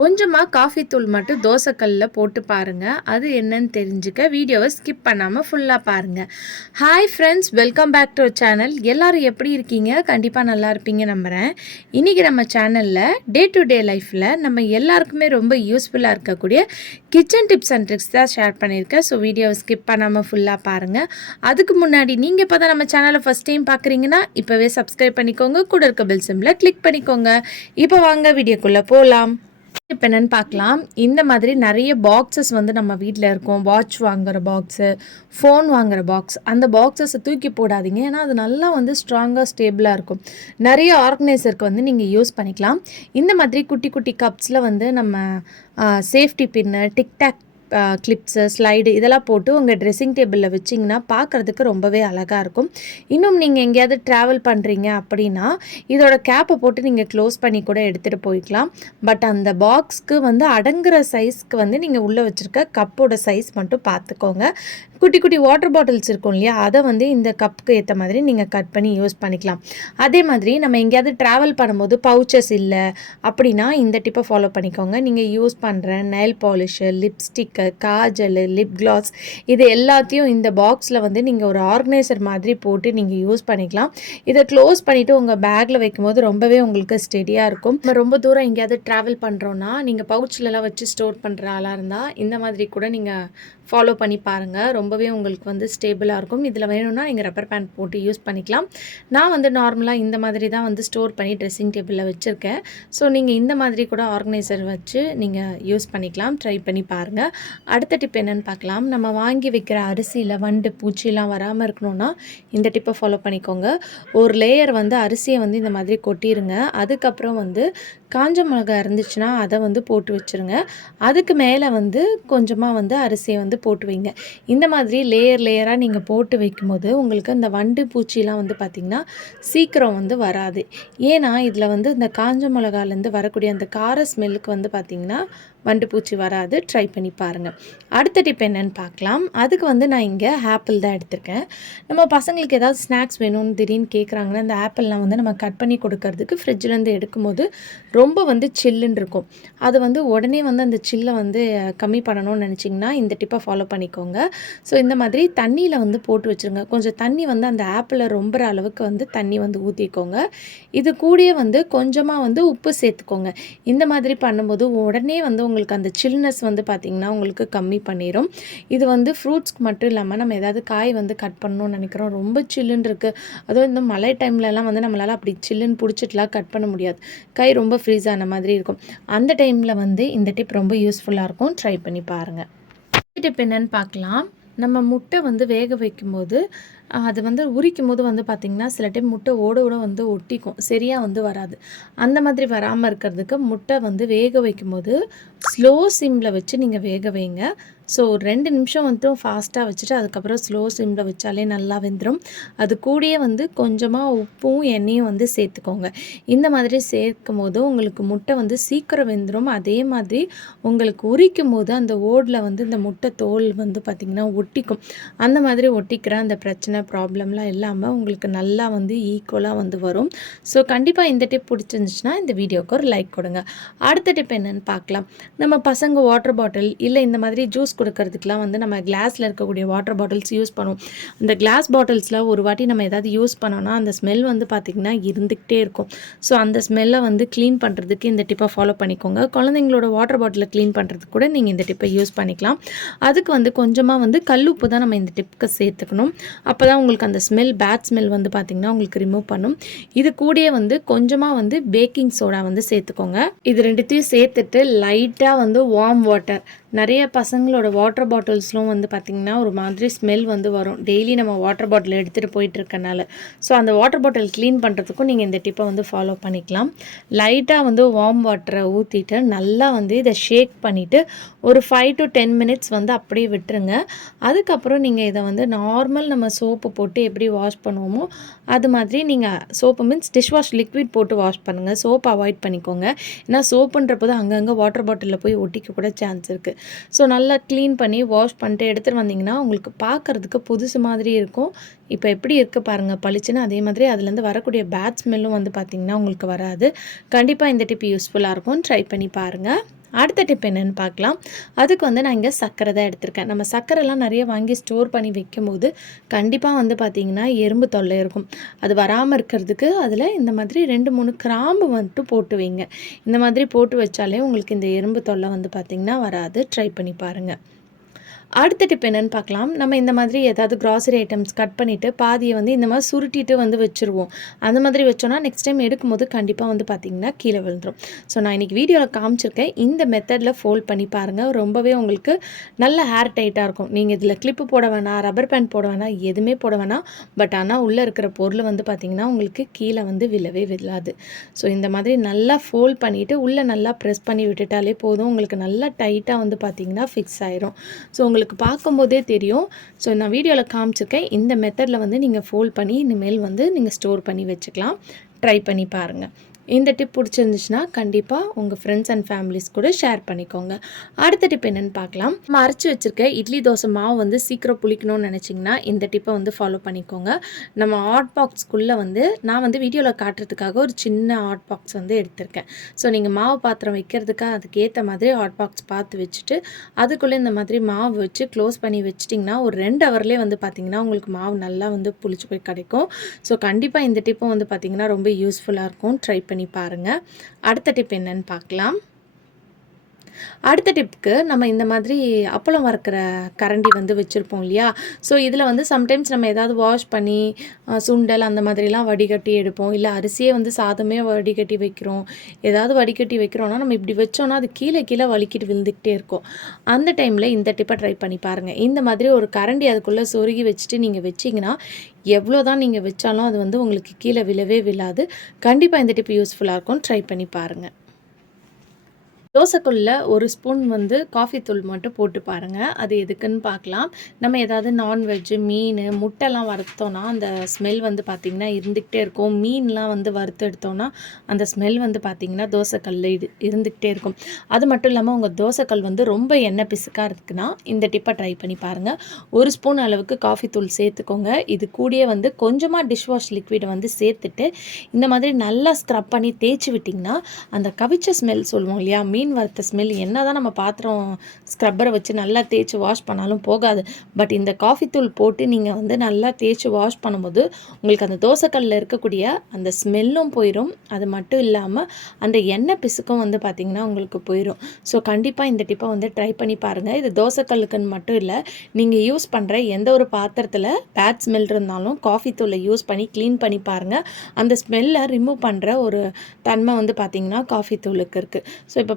கொஞ்சமாக காஃபி தூள் மட்டும் தோசைக்கல்லில் போட்டு பாருங்கள் அது என்னன்னு தெரிஞ்சுக்க வீடியோவை ஸ்கிப் பண்ணாமல் ஃபுல்லாக பாருங்கள் hi friends welcome back to channel எல்லோரும் எப்படி இருக்கீங்க? கண்டிப்பாக நல்லா இருப்பீங்க நம்புகிறேன் இன்றைக்கி நம்ம சேனலில் டே டு டே லைஃப்பில் நம்ம எல்லாருக்குமே ரொம்ப யூஸ்ஃபுல்லாக இருக்கக்கூடிய கிச்சன் டிப்ஸ் அண்ட் ட்ரிக்ஸ் தான் ஷேர் பண்ணியிருக்கேன். ஸோ வீடியோவை ஸ்கிப் பண்ணாமல் ஃபுல்லாக பாருங்கள் அதுக்கு முன்னாடி நீங்கள் இப்போ தான் நம்ம சேனலை ஃபஸ்ட் டைம் பார்க்குறீங்கன்னா இப்போவே சப்ஸ்கிரைப் பண்ணிக்கோங்க. கூட இருக்க பெல் சிம்மில் கிளிக் பண்ணிக்கோங்க. இப்போ வாங்க வீடியோக்குள்ளே போகலாம் இப்போ என்னென்னு பார்க்கலாம். இந்த மாதிரி நிறைய பாக்ஸஸ் வந்து நம்ம வீட்டில் இருக்கும். வாட்ச் வாங்குற பாக்ஸு ஃபோன் வாங்குற பாக்ஸ் அந்த பாக்ஸஸை தூக்கி போடாதீங்க. ஏன்னா அது நல்லா வந்து ஸ்ட்ராங்காக ஸ்டேபிளாக இருக்கும். நிறைய ஆர்கனைசருக்கு வந்து நீங்கள் யூஸ் பண்ணிக்கலாம். இந்த மாதிரி குட்டி குட்டி கப்ஸில் வந்து நம்ம safety pin TikTok clips slide இதெல்லாம் போட்டு உங்கள் ட்ரெஸ்ஸிங் டேபிளில் வச்சிங்கன்னா பார்க்குறதுக்கு ரொம்பவே அழகாக இருக்கும். இன்னும் நீங்கள் எங்கேயாவது ட்ராவல் பண்ணுறீங்க அப்படின்னா இதோட கேப்பை போட்டு நீங்கள் க்ளோஸ் பண்ணி கூட எடுத்துகிட்டு போய்க்கலாம். பட் அந்த பாக்ஸ்க்கு வந்து அடங்குற சைஸ்க்கு வந்து நீங்கள் உள்ளே வச்சுருக்க கப்போட சைஸ் மட்டும் பார்த்துக்கோங்க. குட்டி குட்டி வாட்டர் பாட்டில்ஸ் இருக்கும் இல்லையா? அதை வந்து இந்த கப்புக்கு ஏற்ற மாதிரி நீங்கள் கட் பண்ணி யூஸ் பண்ணிக்கலாம். அதே மாதிரி நம்ம எங்கேயாவது ட்ராவல் பண்ணும்போது பவுச்சஸ் இல்லை அப்படின்னா இந்த டிப்பை ஃபாலோ பண்ணிக்கோங்க. நீங்கள் யூஸ் பண்ணுற nail polish lipstick kajal lip gloss இது எல்லாத்தையும் இந்த பாக்ஸில் வந்து நீங்கள் ஒரு ஆர்கனைசர் மாதிரி போட்டு நீங்கள் யூஸ் பண்ணிக்கலாம். இதை க்ளோஸ் பண்ணிவிட்டு உங்கள் பேக்கில் வைக்கும்போது ரொம்பவே உங்களுக்கு ஸ்டெடியாக இருக்கும். நம்ம ரொம்ப தூரம் எங்கேயாவது ட்ராவல் பண்ணுறோன்னா நீங்கள் பவுச்சிலலாம் வச்சு ஸ்டோர் பண்ணுற ஆளாக இருந்தால் இந்த மாதிரி கூட நீங்கள் ஃபாலோ பண்ணி பாருங்கள் ரொம்பவே உங்களுக்கு வந்து ஸ்டேபிளாக இருக்கும். இதில் வேணும்னா நீங்கள் ரப்பர் பேண்ட் போட்டு யூஸ் பண்ணிக்கலாம். நான் வந்து நார்மலாக இந்த மாதிரி தான் வந்து ஸ்டோர் பண்ணி ட்ரெஸ்ஸிங் டேபிளில் வச்சுருக்கேன். ஸோ நீங்கள் இந்த மாதிரி கூட ஆர்கனைசர் வச்சு நீங்கள் யூஸ் பண்ணிக்கலாம். ட்ரை பண்ணி பாருங்கள் அடுத்த டிப் என்னென்னு பார்க்கலாம். நம்ம வாங்கி வைக்கிற அரிசியில் வண்டு பூச்சிலாம் வராமல் இருக்கணும்னா இந்த டிப்பை ஃபாலோ பண்ணிக்கோங்க. ஒரு லேயர் வந்து அரிசியை வந்து இந்த மாதிரி கொட்டிடுங்க அதுக்கப்புறம் வந்து காஞ்ச மிளகா இருந்துச்சுன்னா அதை வந்து போட்டு வச்சுருங்க. அதுக்கு மேலே வந்து கொஞ்சமாக வந்து அரிசியை வந்து போட்டு வைங்க. இந்த மாதிரி லேயர் லேயராக நீங்கள் போட்டு வைக்கும்போது உங்களுக்கு இந்த வண்டு பூச்சிலாம் வந்து பார்த்திங்கன்னா சீக்கிரம் வந்து வராது. ஏன்னா இதில் வந்து இந்த காஞ்ச மிளகாலேருந்து வரக்கூடிய அந்த கார ஸ்மெல்லுக்கு வந்து பார்த்திங்கன்னா வண்டு பூச்சி வராது. ட்ரை பண்ணி பாருங்கள் அடுத்த டிப் என்னென்னு பார்க்கலாம். அதுக்கு வந்து நான் இங்கே ஆப்பிள் தான் எடுத்திருக்கேன். நம்ம பசங்களுக்கு ஏதாவது ஸ்நாக்ஸ் வேணும்னு திடீர்னு கேட்குறாங்கன்னா அந்த ஆப்பிள்லாம் வந்து நம்ம கட் பண்ணி கொடுக்கறதுக்கு ஃப்ரிட்ஜிலேருந்து எடுக்கும்போது ரொம்ப வந்து சில்லுன்னு இருக்கும். அது வந்து உடனே வந்து அந்த சில்லை வந்து கம்மி பண்ணணும்னு நினச்சிங்கன்னா இந்த டிப்பை ஃபாலோ பண்ணிக்கோங்க. ஸோ இந்த மாதிரி தண்ணியில் வந்து போட்டு வச்சுருங்க. கொஞ்சம் தண்ணி வந்து அந்த ஆப்பிளில் ரொம்புற அளவுக்கு வந்து தண்ணி வந்து ஊற்றிக்கோங்க இது கூடயே வந்து கொஞ்சமாக வந்து உப்பு சேர்த்துக்கோங்க. இந்த மாதிரி பண்ணும்போது உடனே வந்து உங்களுக்கு அந்த சில்னஸ் வந்து பார்த்திங்கன்னா உங்களுக்கு கம்மி பண்ணிடும் இது வந்து ஃப்ரூட்ஸ்க்கு மட்டும் இல்லாமல் நம்ம ஏதாவது காய் வந்து கட் பண்ணணும்னு நினைக்கிறோம். ரொம்ப சில்லுன்னு இருக்குது அதுவும் இந்த மழை டைம்லலாம் வந்து நம்மளால் அப்படி சில்லுன்னு பிடிச்சிட்டுலாம் கட் பண்ண முடியாது. கை ரொம்ப ஃப்ரீஸ் ஆன மாதிரி இருக்கும். அந்த டைமில் வந்து இந்த டிப் ரொம்ப யூஸ்ஃபுல்லாக இருக்கும். ட்ரை பண்ணி பாருங்கள் டிப் என்னென்னு பார்க்கலாம் நம்ம முட்டை வந்து வேக வைக்கும்போது அது வந்து உரிக்கும் போது வந்து பார்த்திங்கன்னா சில டைம் முட்டை ஓடோட வந்து ஒட்டிக்கும். சரியாக வந்து வராது. அந்த மாதிரி வராமல் இருக்கிறதுக்கு முட்டை வந்து வேக வைக்கும்போது ஸ்லோ சிம்மில் வச்சு நீங்கள் வேக வைங்க. ஸோ ரெண்டு நிமிஷம் வந்துட்டு ஃபாஸ்ட்டாக வச்சுட்டு அதுக்கப்புறம் ஸ்லோ சிம்மில் வச்சாலே நல்லா வெந்துடும் அது கூடயே வந்து கொஞ்சமாக உப்பும் எண்ணெயும் வந்து சேர்த்துக்கோங்க. இந்த மாதிரி சேர்க்கும் போது உங்களுக்கு முட்டை வந்து சீக்கிரம் வெந்துடும் அதே மாதிரி உங்களுக்கு உரிக்கும் போது அந்த ஓடில் வந்து இந்த முட்டை தோல் வந்து பார்த்திங்கன்னா ஒட்டிக்கும். அந்த மாதிரி ஒட்டிக்கிற அந்த பிரச்சனை ப்ராப்ளம்லாம் இல்லாமல் உங்களுக்கு நல்லா வந்து ஈக்குவலாக வந்து வரும். ஸோ கண்டிப்பாக இந்த டிப் பிடிச்சிருந்துச்சுன்னா இந்த வீடியோவுக்கு ஒரு லைக் கொடுங்க. அடுத்த டிப் என்னென்னு பார்க்கலாம். நம்ம பசங்க வாட்டர் பாட்டில் இல்லை இந்த மாதிரி ஜூஸ் கொடுக்கறதுக்கெலாம் வந்து நம்ம கிளாஸில் இருக்கக்கூடிய வாட்டர் பாட்டில்ஸ் யூஸ் பண்ணுவோம் அந்த கிளாஸ் பாட்டில்ஸில் ஒரு வாட்டி நம்ம எதாவது யூஸ் பண்ணோன்னா அந்த ஸ்மெல் வந்து பார்த்திங்கன்னா இருந்துக்கிட்டே இருக்கும். ஸோ அந்த ஸ்மெல்லை வந்து க்ளீன் பண்ணுறதுக்கு இந்த டிப்பை ஃபாலோ பண்ணிக்கோங்க. குழந்தைங்களோட வாட்டர் பாட்டிலை க்ளீன் பண்ணுறதுக்கு கூட நீங்கள் இந்த டிப்பை யூஸ் பண்ணிக்கலாம். அதுக்கு வந்து கொஞ்சமாக வந்து கல்லுப்பு தான் நம்ம இந்த டிப்புக்கு சேர்த்துக்கணும். அப்போ தான் உங்களுக்கு அந்த ஸ்மெல் பேட் ஸ்மெல் வந்து பார்த்திங்கன்னா உங்களுக்கு ரிமூவ் பண்ணும். இது கூடயே வந்து கொஞ்சமாக வந்து பேக்கிங் சோடா வந்து சேர்த்துக்கோங்க. இது ரெண்டுத்தையும் சேர்த்துட்டு லைட்டாக வந்து வார்ம் வாட்டர் நிறைய பசங்களோட வாட்டர் பாட்டில்ஸ்லாம் வந்து பார்த்திங்கன்னா ஒரு மாதிரி ஸ்மெல் வந்து வரும். டெய்லி நம்ம வாட்டர் பாட்டில் எடுத்துகிட்டு போயிட்டுருக்கனால. ஸோ அந்த வாட்டர் பாட்டில் க்ளீன் பண்ணுறதுக்கும் நீங்கள் இந்த டிப்பை வந்து ஃபாலோ பண்ணிக்கலாம். லைட்டாக வந்து வார்ம் வாட்டரை ஊற்றிட்டு நல்லா வந்து இதை ஷேக் பண்ணிவிட்டு ஒரு ஃபைவ் டு டென் மினிட்ஸ் வந்து அப்படியே விட்டுருங்க. அதுக்கப்புறம் நீங்கள் இதை வந்து நார்மல் நம்ம சோப்பு போட்டு எப்படி வாஷ் பண்ணுவோமோ அது மாதிரி நீங்கள் soap means dish wash liquid போட்டு வாஷ் பண்ணுங்கள் சோப் அவாய்ட் பண்ணிக்கோங்க. ஏன்னா சோப்புன்றப்போது அங்கங்கே வாட்டர் பாட்டிலில் போய் ஒட்டிக்க கூட சான்ஸ் இருக்குது ஸோ நல்லா க்ளீன் பண்ணி வாஷ் பண்ணிட்டு எடுத்துகிட்டு வந்தீங்கன்னா உங்களுக்கு பார்க்குறதுக்கு புதுசு மாதிரி இருக்கும். இப்போ எப்படி இருக்குது பாருங்கள் பளிச்சுன்னு அதே மாதிரி அதுலேருந்து வரக்கூடிய பேட் ஸ்மெல்லும் வந்து பார்த்திங்கன்னா உங்களுக்கு வராது. கண்டிப்பாக இந்த டிப் யூஸ்ஃபுல்லாக இருக்கும். ட்ரை பண்ணி பாருங்கள் அடுத்த டிப் என்னென்னு பார்க்கலாம். அதுக்கு வந்து நான் இங்கே சர்க்கரை தான் எடுத்திருக்கேன். நம்ம சர்க்கரைலாம் நிறைய வாங்கி ஸ்டோர் பண்ணி வைக்கும் போது கண்டிப்பாக வந்து பார்த்திங்கன்னா எறும்பு தொல்லை இருக்கும். அது வராமல் இருக்கிறதுக்கு அதில் இந்த மாதிரி ரெண்டு மூணு கிராம்பு மட்டும் போட்டு வைங்க. இந்த மாதிரி போட்டு வச்சாலே உங்களுக்கு இந்த எறும்பு தொல்லை வந்து பார்த்திங்கன்னா வராது. ட்ரை பண்ணி பாருங்கள் அடுத்த டிப் என்னென்னு பார்க்கலாம். நம்ம இந்த மாதிரி ஏதாவது கிராசரி ஐட்டம்ஸ் கட் பண்ணிவிட்டு பாதியை வந்து இந்த மாதிரி சுருட்டிட்டு வந்து வச்சுருவோம். அந்த மாதிரி வச்சோன்னா நெக்ஸ்ட் டைம் எடுக்கும்போது கண்டிப்பாக வந்து பார்த்திங்கன்னா கீழே விழுந்துடும் ஸோ நான் இன்றைக்கி வீடியோவில் காமிச்சிருக்கேன். இந்த மெத்தடில் ஃபோல்ட் பண்ணி பாருங்கள் ரொம்பவே உங்களுக்கு நல்ல ஹேர் டைட்டாக இருக்கும். நீங்கள் இதில் கிளிப்பு போட வேணாம் ரப்பர் பேண்ட் போட வேணாம் எதுவுமே போட வேணாம். பட் ஆனால் உள்ளே இருக்கிற பொருள் வந்து பார்த்திங்கன்னா உங்களுக்கு கீழே வந்து விழவே விழாது. ஸோ இந்த மாதிரி நல்லா ஃபோல்ட் பண்ணிவிட்டு உள்ளே நல்லா ப்ரெஸ் பண்ணி விட்டுட்டாலே போதும். உங்களுக்கு நல்லா டைட்டாக வந்து பார்த்திங்கன்னா ஃபிக்ஸ் ஆயிரும். ஸோ உங்களுக்கு உங்களுக்கு பார்க்கும்போதே தெரியும். ஸோ நான் வீடியோவில் காமிச்சிருக்கேன். இந்த மெத்தடில் வந்து நீங்கள் ஃபோல்ட் பண்ணி இனிமேல் வந்து நீங்கள் ஸ்டோர் பண்ணி வச்சுக்கலாம். ட்ரை பண்ணி பாருங்கள் இந்த டிப் பிடிச்சிருந்துச்சுன்னா கண்டிப்பாக உங்கள் ஃப்ரெண்ட்ஸ் அண்ட் ஃபேமிலிஸ் கூட ஷேர் பண்ணிக்கோங்க. அடுத்த டிப் என்னென்னு பார்க்கலாம். நம்ம அரைச்சி வச்சுருக்க இட்லி தோசை மாவு வந்து சீக்கிரம் புளிக்கணும்னு நினச்சிங்கன்னா இந்த டிப்பை வந்து ஃபாலோ பண்ணிக்கோங்க. நம்ம ஹாட் பாக்ஸ்க்குள்ளே வந்து நான் வந்து வீடியோவில் காட்டுறதுக்காக ஒரு சின்ன ஹாட் பாக்ஸ் வந்து எடுத்திருக்கேன். ஸோ நீங்கள் மாவு பாத்திரம் வைக்கிறதுக்காக அதுக்கேற்ற மாதிரி ஹாட் பாக்ஸ் பார்த்து வச்சுட்டு அதுக்குள்ளே இந்த மாதிரி மாவு வச்சு க்ளோஸ் பண்ணி வச்சிட்டிங்கன்னா ஒரு ரெண்டு ஹவர்லேயே வந்து பார்த்திங்கன்னா உங்களுக்கு மாவு நல்லா வந்து புளிச்சு போய் கிடைக்கும். ஸோ கண்டிப்பாக இந்த டிப்பும் வந்து பார்த்திங்கன்னா ரொம்ப யூஸ்ஃபுல்லாக இருக்கும். ட்ரை பண்ணி பண்ணி பாருங்கள் அடுத்த டிப் என்னன்னு பார்க்கலாம். அடுத்த டிப்புக்கு நம்ம இந்த மாதிரி அப்பளம் வறுக்கிற கரண்டி வந்து வச்சுருப்போம் இல்லையா? ஸோ இதில் வந்து சம்டைம்ஸ் நம்ம ஏதாவது வாஷ் பண்ணி சுண்டல் அந்த மாதிரிலாம் வடிகட்டி எடுப்போம். இல்லை அரிசியே வந்து சாதமே வடிகட்டி வைக்கிறோம். ஏதாவது வடிகட்டி வைக்கிறோன்னா நம்ம இப்படி வச்சோன்னா அது கீழே கீழே வலிக்கிட்டு விழுந்துக்கிட்டே இருக்கும். அந்த டைமில் இந்த டிப்பை ட்ரை பண்ணி பாருங்கள் இந்த மாதிரி ஒரு கரண்டி அதுக்குள்ளே சொருகி வச்சுட்டு நீங்கள் வச்சிங்கன்னா எவ்வளோ தான் நீங்கள் வச்சாலும் அது வந்து உங்களுக்கு கீழே விழவே விழாது. கண்டிப்பாக இந்த டிப் யூஸ்ஃபுல்லாக இருக்கும் ட்ரை பண்ணி பாருங்கள் தோசைக்குள்ள ஒரு ஸ்பூன் வந்து காஃபி தூள் மட்டும் போட்டு பாருங்கள் அது எதுக்குன்னு பார்க்கலாம் நம்ம ஏதாவது நான்வெஜ்ஜு மீன் முட்டைலாம் வறுத்தோன்னா அந்த ஸ்மெல் வந்து பார்த்திங்கன்னா இருந்துக்கிட்டே இருக்கும். மீன்லாம் வந்து வறுத்து எடுத்தோன்னா அந்த ஸ்மெல் வந்து பார்த்திங்கன்னா தோசைக்கல் இது இருந்துக்கிட்டே இருக்கும். அது மட்டும் இல்லாமல் உங்கள் தோசைக்கல் வந்து ரொம்ப எண்ணெய் பிசுக்காக இருக்குன்னா இந்த டிப்பை ட்ரை பண்ணி பாருங்கள் ஒரு ஸ்பூன் அளவுக்கு காஃபி தூள் சேர்த்துக்கோங்க. இது கூடயே வந்து கொஞ்சமாக டிஷ் வாஷ் லிக்விடை வந்து சேர்த்துட்டு இந்த மாதிரி நல்லா ஸ்க்ரப் பண்ணி தேய்ச்சி விட்டிங்கன்னா அந்த கவிச்ச ஸ்மெல் சொல்லுவோம் இல்லையா? மீன் வறுத்த ஸ்மெல் என்ன தான் நம்ம பாத்திரம் ஸ்க்ரப்பரை வச்சு நல்லா தேய்ச்சி வாஷ் பண்ணாலும் போகாது. பட் இந்த காஃபி தூள் போட்டு நீங்கள் வந்து நல்லா தேய்ச்சி வாஷ் பண்ணும்போது உங்களுக்கு அந்த தோசைக்கல்லில் இருக்கக்கூடிய அந்த ஸ்மெல்லும் போயிடும் அது மட்டும் இல்லாமல் அந்த எண்ணெய் பிசுக்கும் வந்து பார்த்திங்கன்னா உங்களுக்கு போயிடும் ஸோ கண்டிப்பாக இந்த டிப்பை வந்து ட்ரை பண்ணி பாருங்கள் இது தோசைக்கல்லுக்குன்னு மட்டும் இல்லை நீங்கள் யூஸ் பண்ணுற எந்த ஒரு பாத்திரத்தில் பேட் ஸ்மெல் இருந்தாலும் காஃபி தூளை யூஸ் பண்ணி க்ளீன் பண்ணி பாருங்கள் அந்த ஸ்மெல்லை ரிமூவ் பண்ணுற ஒரு தன்மை வந்து பார்த்திங்கன்னா காஃபி தூளுக்கு இருக்குது ஸோ இப்போ